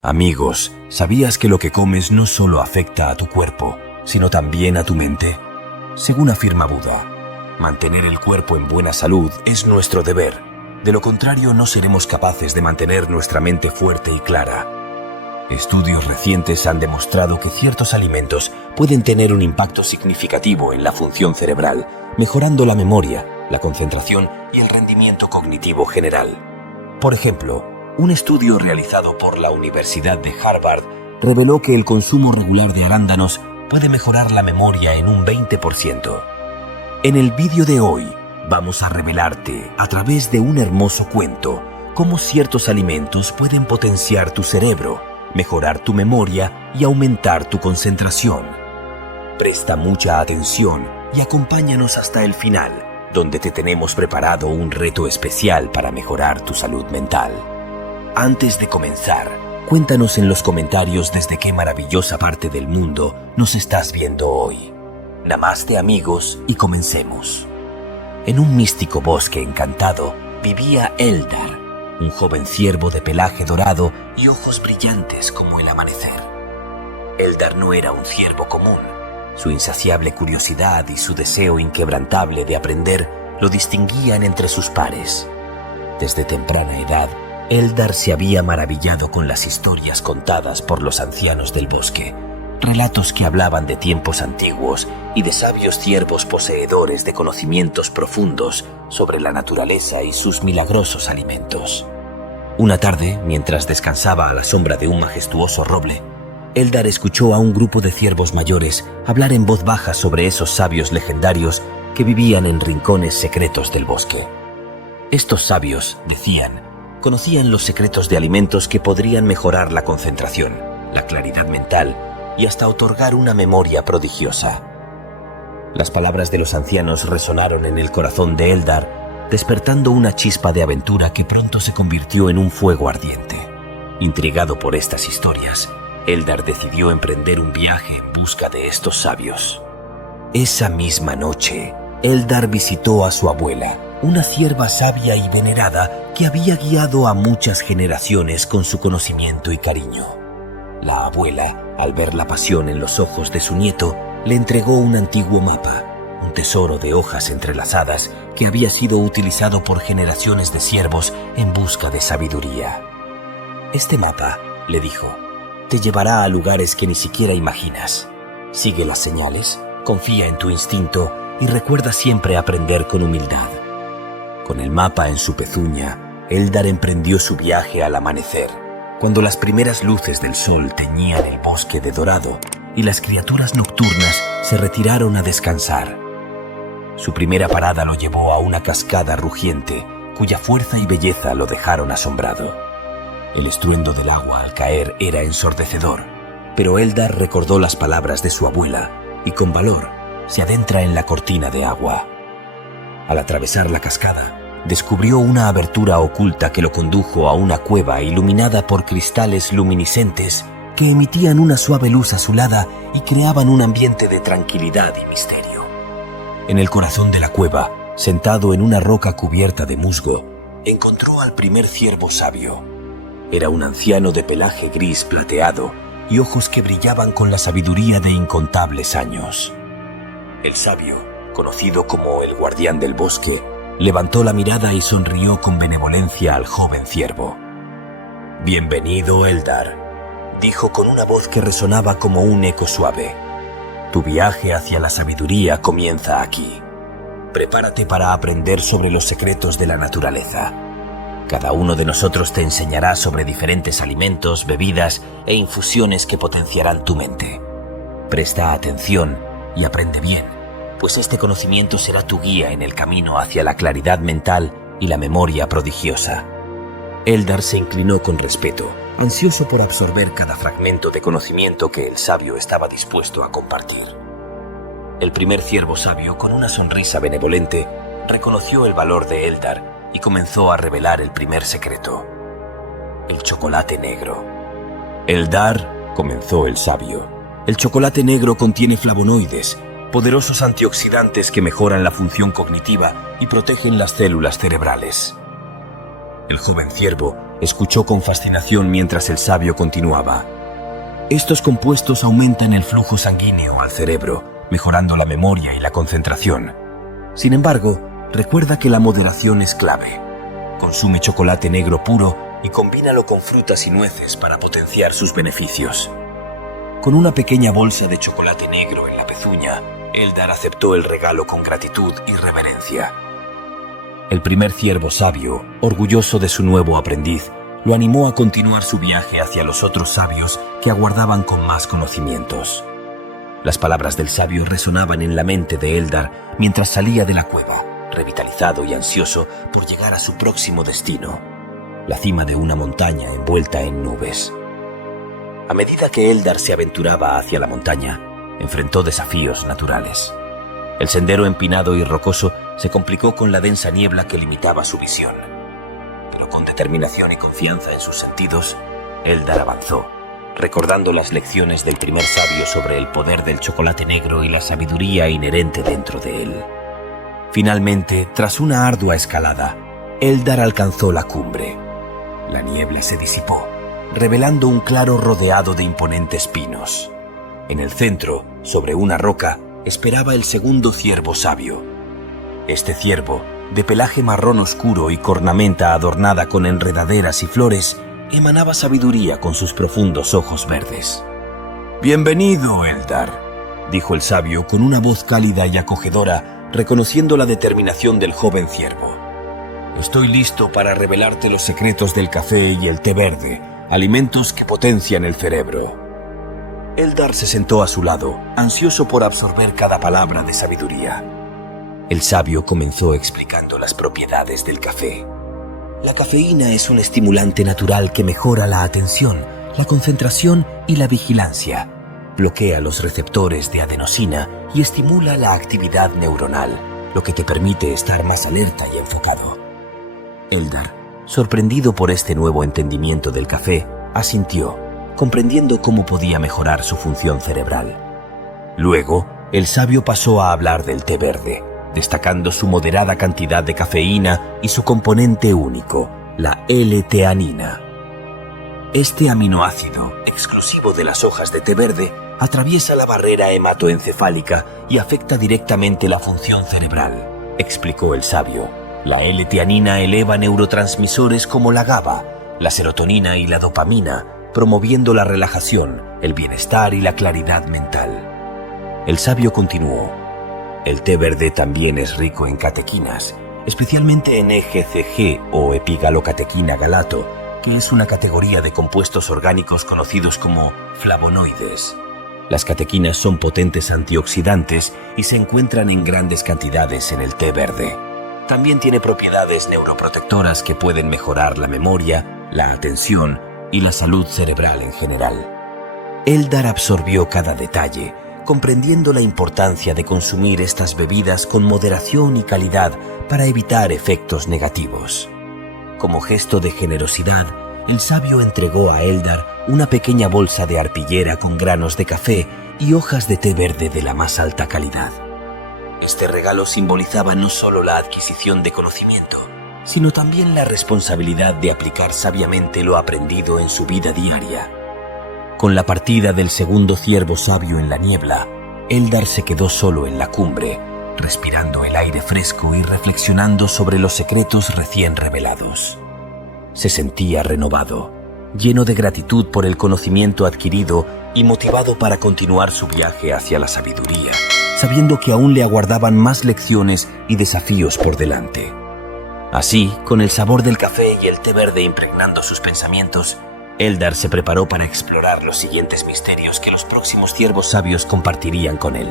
Amigos, ¿sabías que lo que comes no solo afecta a tu cuerpo, sino también a tu mente? Según afirma Buda, mantener el cuerpo en buena salud es nuestro deber. De lo contrario, no seremos capaces de mantener nuestra mente fuerte y clara. Estudios recientes han demostrado que ciertos alimentos pueden tener un impacto significativo en la función cerebral, mejorando la memoria, la concentración y el rendimiento cognitivo general. Por ejemplo, un estudio realizado por la Universidad de Harvard reveló que el consumo regular de arándanos puede mejorar la memoria en un 20%. En el vídeo de hoy, vamos a revelarte, a través de un hermoso cuento, cómo ciertos alimentos pueden potenciar tu cerebro, mejorar tu memoria y aumentar tu concentración. Presta mucha atención y acompáñanos hasta el final, donde te tenemos preparado un reto especial para mejorar tu salud mental. Antes de comenzar, cuéntanos en los comentarios desde qué maravillosa parte del mundo nos estás viendo hoy. Namaste, amigos, y comencemos. En un místico bosque encantado vivía Eldar, un joven ciervo de pelaje dorado y ojos brillantes como el amanecer. Eldar no era un ciervo común. Su insaciable curiosidad y su deseo inquebrantable de aprender lo distinguían entre sus pares. Desde temprana edad, Eldar se había maravillado con las historias contadas por los ancianos del bosque, relatos que hablaban de tiempos antiguos y de sabios ciervos poseedores de conocimientos profundos sobre la naturaleza y sus milagrosos alimentos. Una tarde, mientras descansaba a la sombra de un majestuoso roble, Eldar escuchó a un grupo de ciervos mayores hablar en voz baja sobre esos sabios legendarios que vivían en rincones secretos del bosque. Estos sabios, decían, conocían los secretos de alimentos que podrían mejorar la concentración, la claridad mental y hasta otorgar una memoria prodigiosa. Las palabras de los ancianos resonaron en el corazón de Eldar, despertando una chispa de aventura que pronto se convirtió en un fuego ardiente. Intrigado por estas historias, Eldar decidió emprender un viaje en busca de estos sabios. Esa misma noche, Eldar visitó a su abuela, una cierva sabia y venerada que había guiado a muchas generaciones con su conocimiento y cariño. La abuela, al ver la pasión en los ojos de su nieto, le entregó un antiguo mapa, un tesoro de hojas entrelazadas que había sido utilizado por generaciones de ciervos en busca de sabiduría. Este mapa, le dijo, te llevará a lugares que ni siquiera imaginas. Sigue las señales, confía en tu instinto y recuerda siempre aprender con humildad. Con el mapa en su pezuña, Eldar emprendió su viaje al amanecer, cuando las primeras luces del sol teñían el bosque de dorado y las criaturas nocturnas se retiraron a descansar. Su primera parada lo llevó a una cascada rugiente, cuya fuerza y belleza lo dejaron asombrado. El estruendo del agua al caer era ensordecedor, pero Eldar recordó las palabras de su abuela y con valor se adentra en la cortina de agua. Al atravesar la cascada, descubrió una abertura oculta que lo condujo a una cueva iluminada por cristales luminiscentes que emitían una suave luz azulada y creaban un ambiente de tranquilidad y misterio. En el corazón de la cueva, sentado en una roca cubierta de musgo, encontró al primer ciervo sabio. Era un anciano de pelaje gris plateado y ojos que brillaban con la sabiduría de incontables años. El sabio, conocido como el guardián del bosque, levantó la mirada y sonrió con benevolencia al joven ciervo. «Bienvenido, Eldar», dijo con una voz que resonaba como un eco suave. «Tu viaje hacia la sabiduría comienza aquí. Prepárate para aprender sobre los secretos de la naturaleza. Cada uno de nosotros te enseñará sobre diferentes alimentos, bebidas e infusiones que potenciarán tu mente. Presta atención y aprende bien, pues este conocimiento será tu guía en el camino hacia la claridad mental y la memoria prodigiosa». Eldar se inclinó con respeto, ansioso por absorber cada fragmento de conocimiento que el sabio estaba dispuesto a compartir. El primer ciervo sabio, con una sonrisa benevolente, reconoció el valor de Eldar y comenzó a revelar el primer secreto: el chocolate negro. «Eldar», comenzó el sabio, «el chocolate negro contiene flavonoides, poderosos antioxidantes que mejoran la función cognitiva y protegen las células cerebrales». El joven ciervo escuchó con fascinación mientras el sabio continuaba. Estos compuestos aumentan el flujo sanguíneo al cerebro, mejorando la memoria y la concentración. Sin embargo, recuerda que la moderación es clave. Consume chocolate negro puro y combínalo con frutas y nueces para potenciar sus beneficios. Con una pequeña bolsa de chocolate negro en la pezuña, Eldar aceptó el regalo con gratitud y reverencia. El primer ciervo sabio, orgulloso de su nuevo aprendiz, lo animó a continuar su viaje hacia los otros sabios que aguardaban con más conocimientos. Las palabras del sabio resonaban en la mente de Eldar mientras salía de la cueva, revitalizado y ansioso por llegar a su próximo destino, la cima de una montaña envuelta en nubes. A medida que Eldar se aventuraba hacia la montaña, enfrentó desafíos naturales. El sendero empinado y rocoso se complicó con la densa niebla que limitaba su visión. Pero con determinación y confianza en sus sentidos, Eldar avanzó, recordando las lecciones del primer sabio sobre el poder del chocolate negro y la sabiduría inherente dentro de él. Finalmente, tras una ardua escalada, Eldar alcanzó la cumbre. La niebla se disipó, revelando un claro rodeado de imponentes pinos. En el centro, sobre una roca, esperaba el segundo ciervo sabio. Este ciervo, de pelaje marrón oscuro y cornamenta adornada con enredaderas y flores, emanaba sabiduría con sus profundos ojos verdes. «Bienvenido, Eldar», dijo el sabio con una voz cálida y acogedora, reconociendo la determinación del joven ciervo. «Estoy listo para revelarte los secretos del café y el té verde, alimentos que potencian el cerebro». Eldar se sentó a su lado, ansioso por absorber cada palabra de sabiduría. El sabio comenzó explicando las propiedades del café. La cafeína es un estimulante natural que mejora la atención, la concentración y la vigilancia. Bloquea los receptores de adenosina y estimula la actividad neuronal, lo que te permite estar más alerta y enfocado. Eldar, sorprendido por este nuevo entendimiento del café, asintió, comprendiendo cómo podía mejorar su función cerebral. Luego, el sabio pasó a hablar del té verde, destacando su moderada cantidad de cafeína y su componente único, la L-teanina. Este aminoácido, exclusivo de las hojas de té verde, atraviesa la barrera hematoencefálica y afecta directamente la función cerebral, explicó el sabio. La L-teanina eleva neurotransmisores como la GABA, la serotonina y la dopamina, promoviendo la relajación, el bienestar y la claridad mental. El sabio continuó. El té verde también es rico en catequinas, especialmente en EGCG o epigalocatequina galato, que es una categoría de compuestos orgánicos conocidos como flavonoides. Las catequinas son potentes antioxidantes y se encuentran en grandes cantidades en el té verde. También tiene propiedades neuroprotectoras que pueden mejorar la memoria, la atención y la salud cerebral en general. Eldar absorbió cada detalle, comprendiendo la importancia de consumir estas bebidas con moderación y calidad para evitar efectos negativos. Como gesto de generosidad, el sabio entregó a Eldar una pequeña bolsa de arpillera con granos de café y hojas de té verde de la más alta calidad. Este regalo simbolizaba no solo la adquisición de conocimiento, sino también la responsabilidad de aplicar sabiamente lo aprendido en su vida diaria. Con la partida del segundo ciervo sabio en la niebla, Eldar se quedó solo en la cumbre, respirando el aire fresco y reflexionando sobre los secretos recién revelados. Se sentía renovado, lleno de gratitud por el conocimiento adquirido y motivado para continuar su viaje hacia la sabiduría, sabiendo que aún le aguardaban más lecciones y desafíos por delante. Así, con el sabor del café y el té verde impregnando sus pensamientos, Eldar se preparó para explorar los siguientes misterios que los próximos ciervos sabios compartirían con él.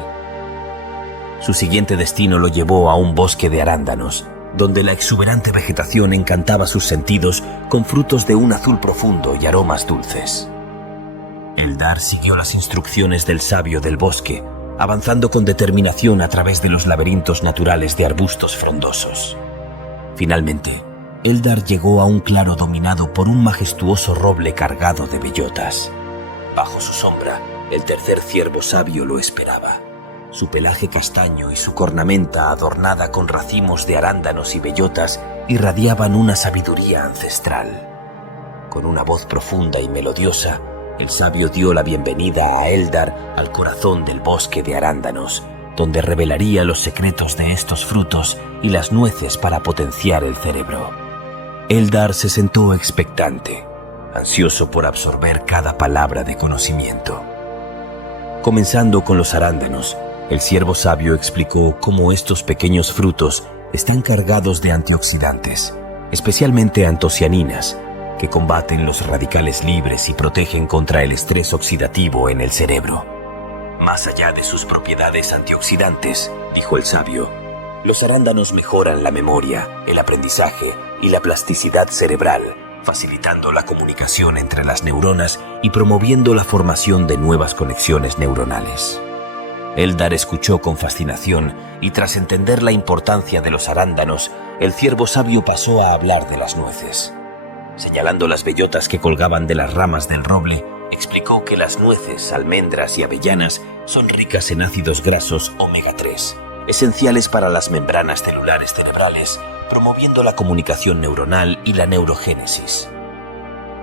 Su siguiente destino lo llevó a un bosque de arándanos, donde la exuberante vegetación encantaba sus sentidos con frutos de un azul profundo y aromas dulces. Eldar siguió las instrucciones del sabio del bosque, avanzando con determinación a través de los laberintos naturales de arbustos frondosos. Finalmente, Eldar llegó a un claro dominado por un majestuoso roble cargado de bellotas. Bajo su sombra, el tercer ciervo sabio lo esperaba. Su pelaje castaño y su cornamenta adornada con racimos de arándanos y bellotas irradiaban una sabiduría ancestral. Con una voz profunda y melodiosa, el sabio dio la bienvenida a Eldar al corazón del bosque de arándanos, donde revelaría los secretos de estos frutos y las nueces para potenciar el cerebro. Eldar se sentó expectante, ansioso por absorber cada palabra de conocimiento. Comenzando con los arándanos, el ciervo sabio explicó cómo estos pequeños frutos están cargados de antioxidantes, especialmente antocianinas, que combaten los radicales libres y protegen contra el estrés oxidativo en el cerebro. Más allá de sus propiedades antioxidantes, dijo el sabio, los arándanos mejoran la memoria, el aprendizaje y la plasticidad cerebral, facilitando la comunicación entre las neuronas y promoviendo la formación de nuevas conexiones neuronales. Eldar escuchó con fascinación y tras entender la importancia de los arándanos, el ciervo sabio pasó a hablar de las nueces. Señalando las bellotas que colgaban de las ramas del roble, explicó que las nueces, almendras y avellanas son ricas en ácidos grasos omega 3, esenciales para las membranas celulares cerebrales, promoviendo la comunicación neuronal y la neurogénesis.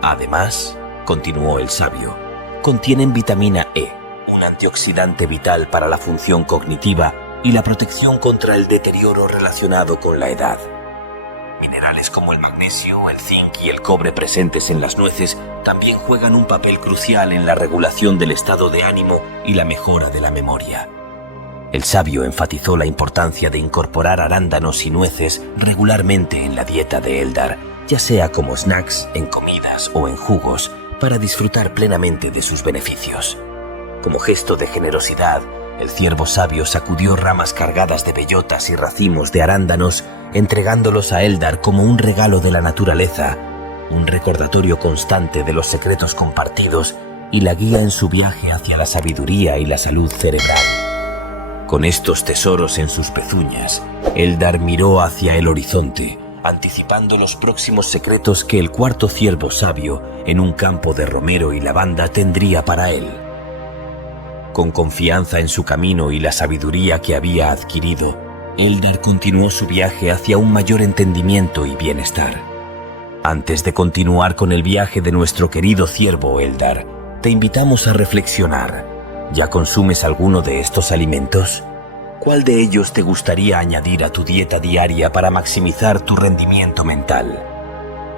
Además, continuó el sabio, contienen vitamina E, un antioxidante vital para la función cognitiva y la protección contra el deterioro relacionado con la edad. Minerales como el magnesio, el zinc y el cobre presentes en las nueces también juegan un papel crucial en la regulación del estado de ánimo y la mejora de la memoria. El sabio enfatizó la importancia de incorporar arándanos y nueces regularmente en la dieta de Eldar, ya sea como snacks, en comidas o en jugos, para disfrutar plenamente de sus beneficios. Como gesto de generosidad, el ciervo sabio sacudió ramas cargadas de bellotas y racimos de arándanos, entregándolos a Eldar como un regalo de la naturaleza, un recordatorio constante de los secretos compartidos y la guía en su viaje hacia la sabiduría y la salud cerebral. Con estos tesoros en sus pezuñas, Eldar miró hacia el horizonte, anticipando los próximos secretos que el cuarto ciervo sabio, en un campo de romero y lavanda, tendría para él. Con confianza en su camino y la sabiduría que había adquirido, Eldar continuó su viaje hacia un mayor entendimiento y bienestar. Antes de continuar con el viaje de nuestro querido ciervo Eldar, te invitamos a reflexionar. ¿Ya consumes alguno de estos alimentos? ¿Cuál de ellos te gustaría añadir a tu dieta diaria para maximizar tu rendimiento mental?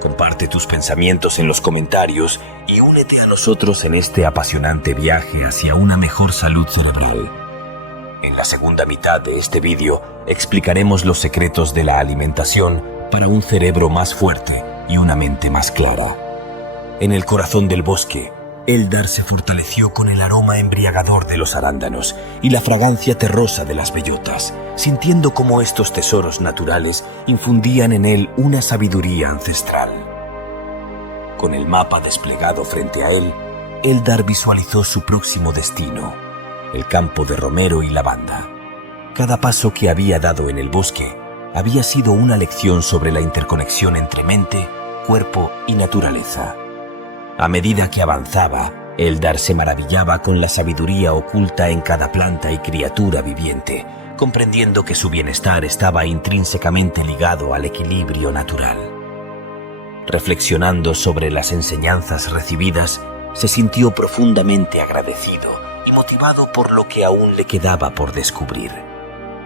Comparte tus pensamientos en los comentarios y únete a nosotros en este apasionante viaje hacia una mejor salud cerebral. En la segunda mitad de este vídeo explicaremos los secretos de la alimentación para un cerebro más fuerte y una mente más clara. En el corazón del bosque, Eldar se fortaleció con el aroma embriagador de los arándanos y la fragancia terrosa de las bellotas, sintiendo cómo estos tesoros naturales infundían en él una sabiduría ancestral. Con el mapa desplegado frente a él, Eldar visualizó su próximo destino, el campo de romero y lavanda. Cada paso que había dado en el bosque había sido una lección sobre la interconexión entre mente, cuerpo y naturaleza. A medida que avanzaba, Eldar se maravillaba con la sabiduría oculta en cada planta y criatura viviente, comprendiendo que su bienestar estaba intrínsecamente ligado al equilibrio natural. Reflexionando sobre las enseñanzas recibidas, se sintió profundamente agradecido y motivado por lo que aún le quedaba por descubrir.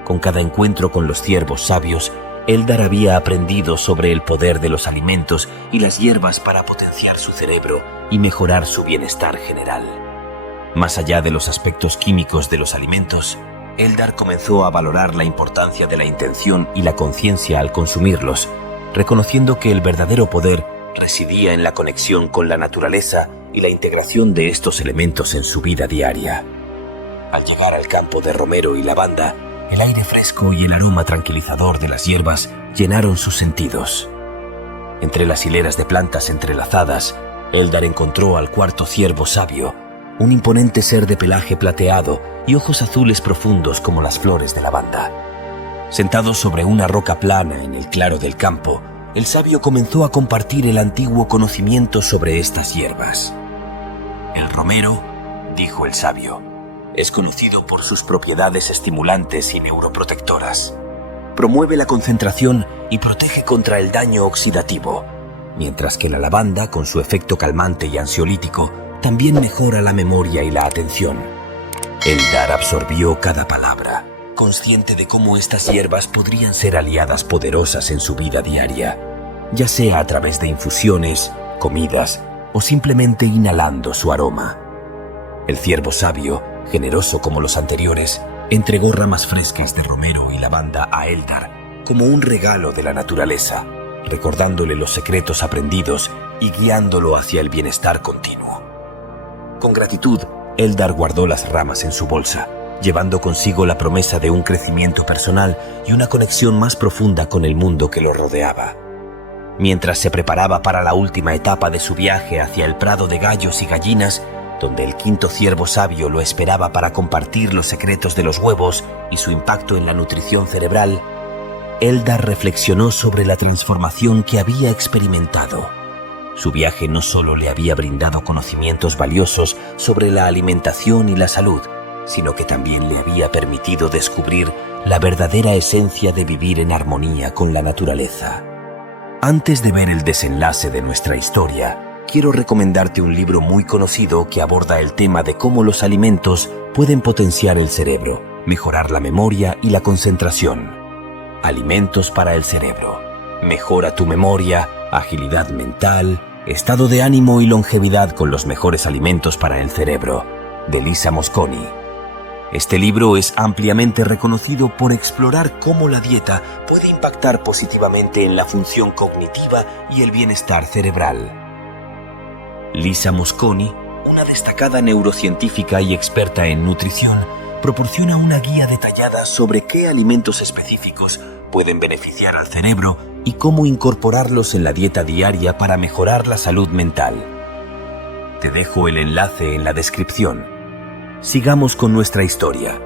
Con cada encuentro con los ciervos sabios, Eldar había aprendido sobre el poder de los alimentos y las hierbas para potenciar su cerebro y mejorar su bienestar general. Más allá de los aspectos químicos de los alimentos, Eldar comenzó a valorar la importancia de la intención y la conciencia al consumirlos, reconociendo que el verdadero poder residía en la conexión con la naturaleza y la integración de estos elementos en su vida diaria. Al llegar al campo de romero y lavanda, el aire fresco y el aroma tranquilizador de las hierbas llenaron sus sentidos. Entre las hileras de plantas entrelazadas, Eldar encontró al cuarto ciervo sabio, un imponente ser de pelaje plateado y ojos azules profundos como las flores de lavanda. Sentado sobre una roca plana en el claro del campo, el sabio comenzó a compartir el antiguo conocimiento sobre estas hierbas. El romero, dijo el sabio, es conocido por sus propiedades estimulantes y neuroprotectoras. Promueve la concentración y protege contra el daño oxidativo, mientras que la lavanda, con su efecto calmante y ansiolítico, también mejora la memoria y la atención. Eldar absorbió cada palabra, consciente de cómo estas hierbas podrían ser aliadas poderosas en su vida diaria, ya sea a través de infusiones, comidas o simplemente inhalando su aroma. El ciervo sabio, generoso como los anteriores, entregó ramas frescas de romero y lavanda a Eldar como un regalo de la naturaleza, recordándole los secretos aprendidos y guiándolo hacia el bienestar continuo. Con gratitud, Eldar guardó las ramas en su bolsa, llevando consigo la promesa de un crecimiento personal y una conexión más profunda con el mundo que lo rodeaba. Mientras se preparaba para la última etapa de su viaje hacia el prado de gallos y gallinas, donde el quinto ciervo sabio lo esperaba para compartir los secretos de los huevos y su impacto en la nutrición cerebral, Eldar reflexionó sobre la transformación que había experimentado. Su viaje no solo le había brindado conocimientos valiosos sobre la alimentación y la salud, sino que también le había permitido descubrir la verdadera esencia de vivir en armonía con la naturaleza. Antes de ver el desenlace de nuestra historia, quiero recomendarte un libro muy conocido que aborda el tema de cómo los alimentos pueden potenciar el cerebro, mejorar la memoria y la concentración. Alimentos para el cerebro. Mejora tu memoria, agilidad mental, estado de ánimo y longevidad con los mejores alimentos para el cerebro, de Lisa Mosconi. Este libro es ampliamente reconocido por explorar cómo la dieta puede impactar positivamente en la función cognitiva y el bienestar cerebral. Lisa Mosconi, una destacada neurocientífica y experta en nutrición, proporciona una guía detallada sobre qué alimentos específicos pueden beneficiar al cerebro y cómo incorporarlos en la dieta diaria para mejorar la salud mental. Te dejo el enlace en la descripción. Sigamos con nuestra historia.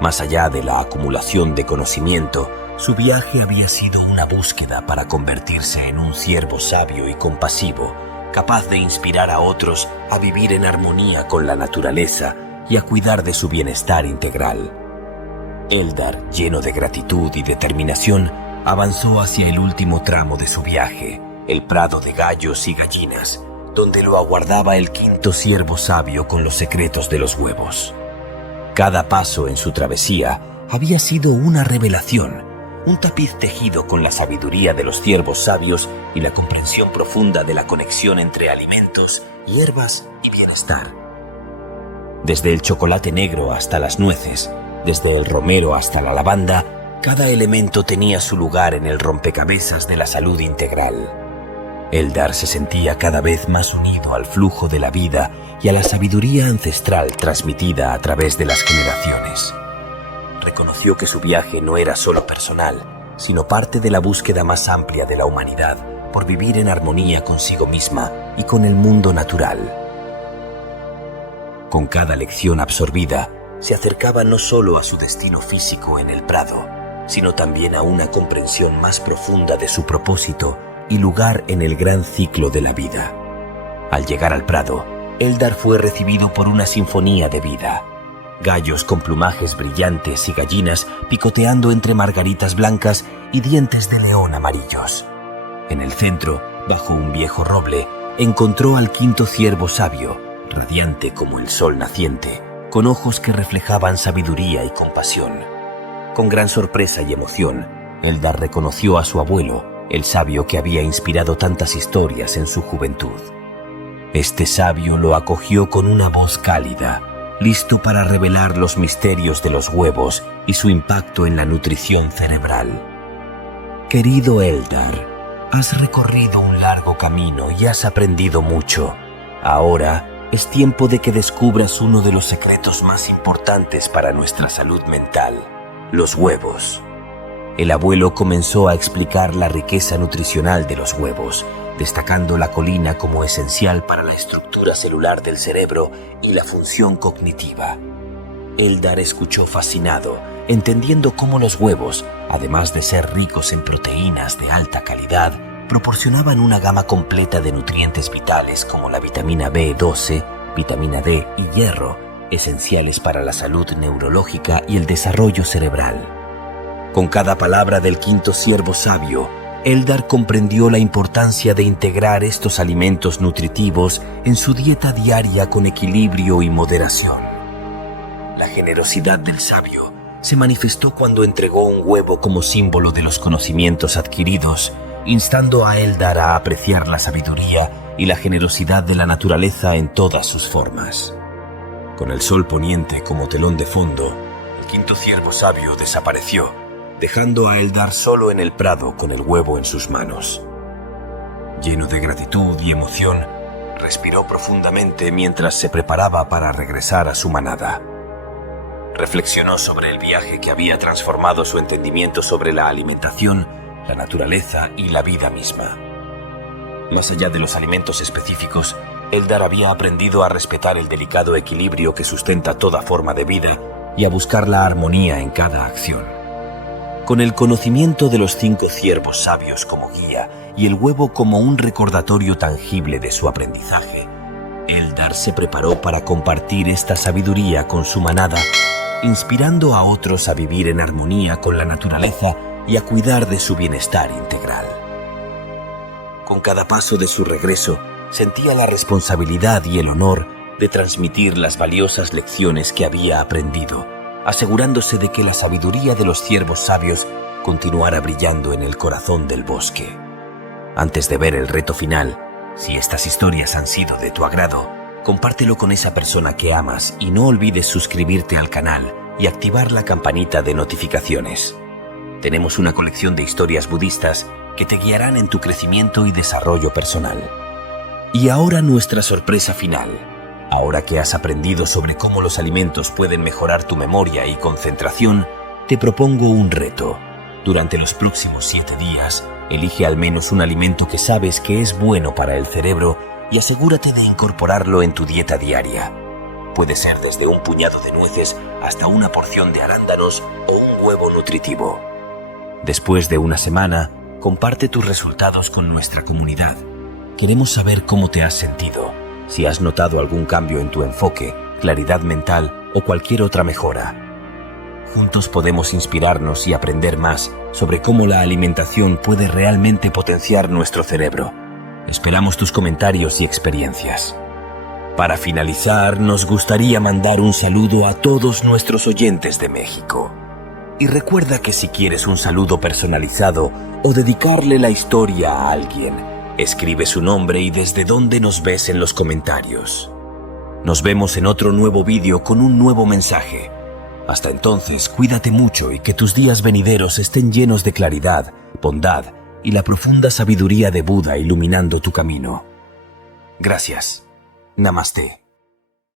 Más allá de la acumulación de conocimiento, su viaje había sido una búsqueda para convertirse en un ciervo sabio y compasivo, capaz de inspirar a otros a vivir en armonía con la naturaleza y a cuidar de su bienestar integral. Eldar, lleno de gratitud y determinación, avanzó hacia el último tramo de su viaje, el prado de gallos y gallinas, donde lo aguardaba el quinto ciervo sabio con los secretos de los huevos. Cada paso en su travesía había sido una revelación, un tapiz tejido con la sabiduría de los ciervos sabios y la comprensión profunda de la conexión entre alimentos, hierbas y bienestar. Desde el chocolate negro hasta las nueces, desde el romero hasta la lavanda, cada elemento tenía su lugar en el rompecabezas de la salud integral. Eldar se sentía cada vez más unido al flujo de la vida y a la sabiduría ancestral transmitida a través de las generaciones. Reconoció que su viaje no era solo personal, sino parte de la búsqueda más amplia de la humanidad por vivir en armonía consigo misma y con el mundo natural. Con cada lección absorbida, se acercaba no solo a su destino físico en el prado, sino también a una comprensión más profunda de su propósito y lugar en el gran ciclo de la vida. Al llegar al prado, Eldar fue recibido por una sinfonía de vida. Gallos con plumajes brillantes y gallinas picoteando entre margaritas blancas y dientes de león amarillos. En el centro, bajo un viejo roble, encontró al quinto ciervo sabio, radiante como el sol naciente, con ojos que reflejaban sabiduría y compasión. Con gran sorpresa y emoción, Eldar reconoció a su abuelo, el sabio que había inspirado tantas historias en su juventud. Este sabio lo acogió con una voz cálida, listo para revelar los misterios de los huevos y su impacto en la nutrición cerebral. Querido Eldar, has recorrido un largo camino y has aprendido mucho. Ahora es tiempo de que descubras uno de los secretos más importantes para nuestra salud mental: los huevos. El abuelo comenzó a explicar la riqueza nutricional de los huevos, destacando la colina como esencial para la estructura celular del cerebro y la función cognitiva. Eldar escuchó fascinado, entendiendo cómo los huevos, además de ser ricos en proteínas de alta calidad, proporcionaban una gama completa de nutrientes vitales como la vitamina B12, vitamina D y hierro, esenciales para la salud neurológica y el desarrollo cerebral. Con cada palabra del quinto ciervo sabio, Eldar comprendió la importancia de integrar estos alimentos nutritivos en su dieta diaria con equilibrio y moderación. La generosidad del sabio se manifestó cuando entregó un huevo como símbolo de los conocimientos adquiridos, instando a Eldar a apreciar la sabiduría y la generosidad de la naturaleza en todas sus formas. Con el sol poniente como telón de fondo, el quinto ciervo sabio desapareció, dejando a Eldar solo en el prado con el huevo en sus manos. Lleno de gratitud y emoción, respiró profundamente mientras se preparaba para regresar a su manada. Reflexionó sobre el viaje que había transformado su entendimiento sobre la alimentación, la naturaleza y la vida misma. Más allá de los alimentos específicos, Eldar había aprendido a respetar el delicado equilibrio que sustenta toda forma de vida y a buscar la armonía en cada acción. Con el conocimiento de los 5 ciervos sabios como guía y el huevo como un recordatorio tangible de su aprendizaje, Eldar se preparó para compartir esta sabiduría con su manada, inspirando a otros a vivir en armonía con la naturaleza y a cuidar de su bienestar integral. Con cada paso de su regreso, sentía la responsabilidad y el honor de transmitir las valiosas lecciones que había aprendido, asegurándose de que la sabiduría de los ciervos sabios continuara brillando en el corazón del bosque. Antes de ver el reto final, si estas historias han sido de tu agrado, compártelo con esa persona que amas y no olvides suscribirte al canal y activar la campanita de notificaciones. Tenemos una colección de historias budistas que te guiarán en tu crecimiento y desarrollo personal. Y ahora nuestra sorpresa final. Ahora que has aprendido sobre cómo los alimentos pueden mejorar tu memoria y concentración, te propongo un reto. Durante los próximos 7 días, elige al menos un alimento que sabes que es bueno para el cerebro y asegúrate de incorporarlo en tu dieta diaria. Puede ser desde un puñado de nueces hasta una porción de arándanos o un huevo nutritivo. Después de una semana, comparte tus resultados con nuestra comunidad. Queremos saber cómo te has sentido, si has notado algún cambio en tu enfoque, claridad mental o cualquier otra mejora. Juntos podemos inspirarnos y aprender más sobre cómo la alimentación puede realmente potenciar nuestro cerebro. Esperamos tus comentarios y experiencias. Para finalizar, nos gustaría mandar un saludo a todos nuestros oyentes de México. Y recuerda que si quieres un saludo personalizado o dedicarle la historia a alguien, escribe su nombre y desde dónde nos ves en los comentarios. Nos vemos en otro nuevo vídeo con un nuevo mensaje. Hasta entonces, cuídate mucho y que tus días venideros estén llenos de claridad, bondad y la profunda sabiduría de Buda iluminando tu camino. Gracias. Namaste.